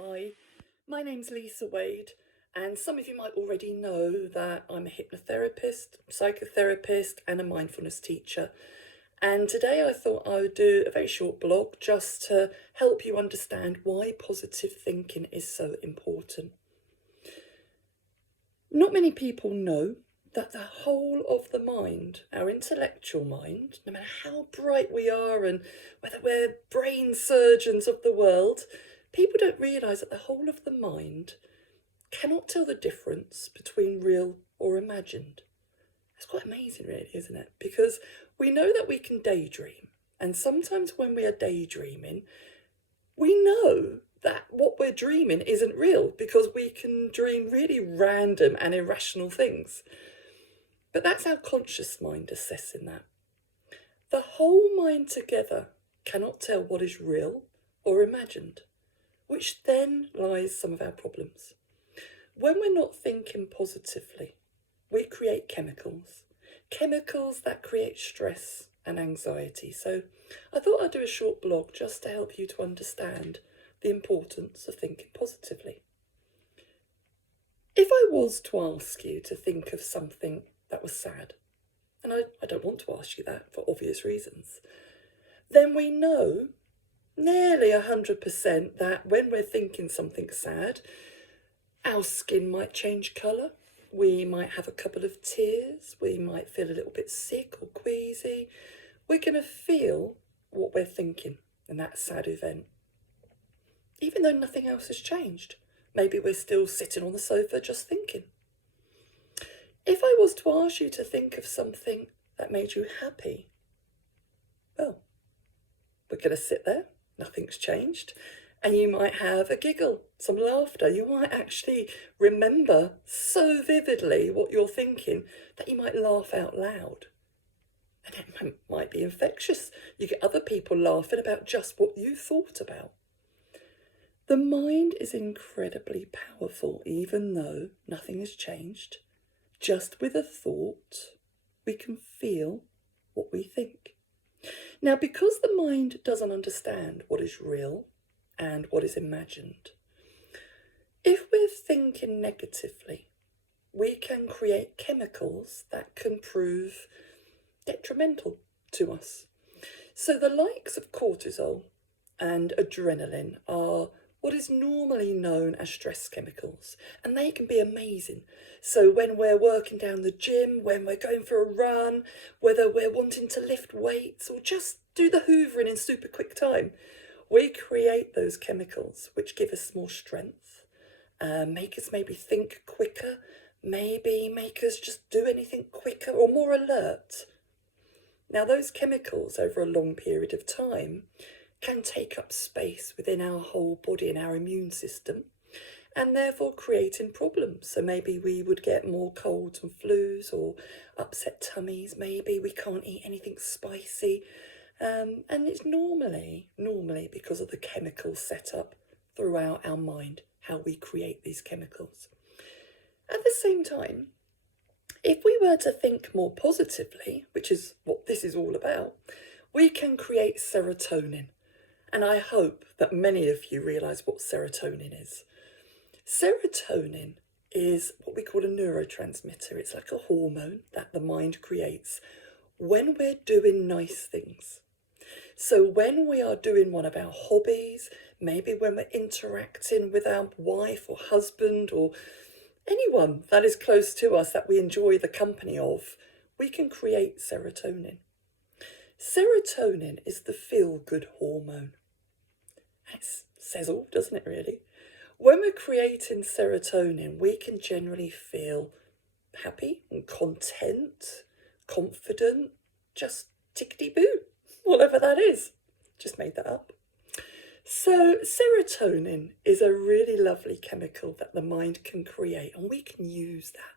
Hi, my name's Lisa Wade, and some of you might already know that I'm a hypnotherapist, psychotherapist, and a mindfulness teacher. And today I thought I would do a very short blog just to help you understand why positive thinking is so important. Not many people know that the whole of the mind, our intellectual mind, no matter how bright we are and whether we're brain surgeons of the world, people don't realise that the whole of the mind cannot tell the difference between real or imagined. It's quite amazing, really, isn't it? Because we know that we can daydream, and sometimes when we are daydreaming, we know that what we're dreaming isn't real because we can dream really random and irrational things. But that's our conscious mind assessing that. The whole mind together cannot tell what is real or imagined, which then lies some of our problems. When we're not thinking positively, we create chemicals that create stress and anxiety. So I thought I'd do a short blog just to help you to understand the importance of thinking positively. If I was to ask you to think of something that was sad, and I don't want to ask you that for obvious reasons, then we know nearly 100% that when we're thinking something sad, our skin might change colour, we might have a couple of tears, we might feel a little bit sick or queasy. We're going to feel what we're thinking in that sad event, even though nothing else has changed. Maybe we're still sitting on the sofa just thinking. If I was to ask you to think of something that made you happy, well, we're going to sit there, nothing's changed, and you might have a giggle, some laughter. You might actually remember so vividly what you're thinking that you might laugh out loud. And it might be infectious. You get other people laughing about just what you thought about. The mind is incredibly powerful, even though nothing has changed. Just with a thought, we can feel what we think. Now, because the mind doesn't understand what is real and what is imagined, if we're thinking negatively, we can create chemicals that can prove detrimental to us. So the likes of cortisol and adrenaline are what is normally known as stress chemicals, and they can be amazing. So when we're working down the gym, when we're going for a run, whether we're wanting to lift weights or just do the hoovering in super quick time, we create those chemicals which give us more strength, make us maybe think quicker, maybe make us just do anything quicker or more alert. Now, those chemicals over a long period of time can take up space within our whole body and our immune system, and therefore creating problems. So maybe we would get more colds and flus or upset tummies. Maybe we can't eat anything spicy. And it's normally because of the chemical setup throughout our mind, how we create these chemicals. At the same time, if we were to think more positively, which is what this is all about, we can create serotonin. And I hope that many of you realise what serotonin is. Serotonin is what we call a neurotransmitter. It's like a hormone that the mind creates when we're doing nice things. So when we are doing one of our hobbies, maybe when we're interacting with our wife or husband or anyone that is close to us that we enjoy the company of, we can create serotonin. Serotonin is the feel-good hormone. It says all, doesn't it, really? When we're creating serotonin, we can generally feel happy and content, confident, just tickety-boo, whatever that is. Just made that up. So serotonin is a really lovely chemical that the mind can create, and we can use that.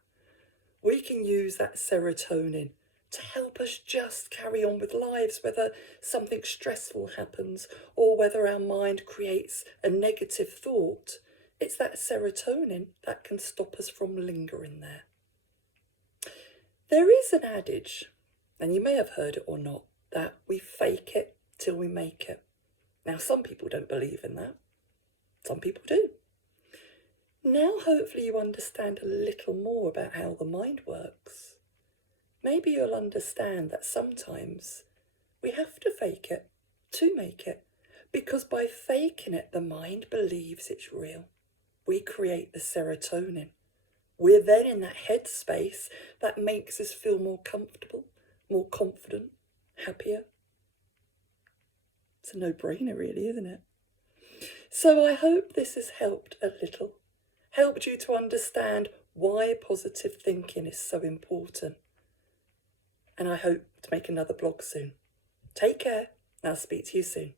We can use that serotonin to help us just carry on with lives, whether something stressful happens or whether our mind creates a negative thought. It's that serotonin that can stop us from lingering there. There is an adage, and you may have heard it or not, that we fake it till we make it. Now, some people don't believe in that. Some people do. Now hopefully you understand a little more about how the mind works. Maybe you'll understand that sometimes we have to fake it to make it, because by faking it, the mind believes it's real. We create the serotonin. We're then in that headspace that makes us feel more comfortable, more confident, happier. It's a no-brainer really, isn't it? So I hope this has helped a little, helped you to understand why positive thinking is so important. And I hope to make another blog soon. Take care, and I'll speak to you soon.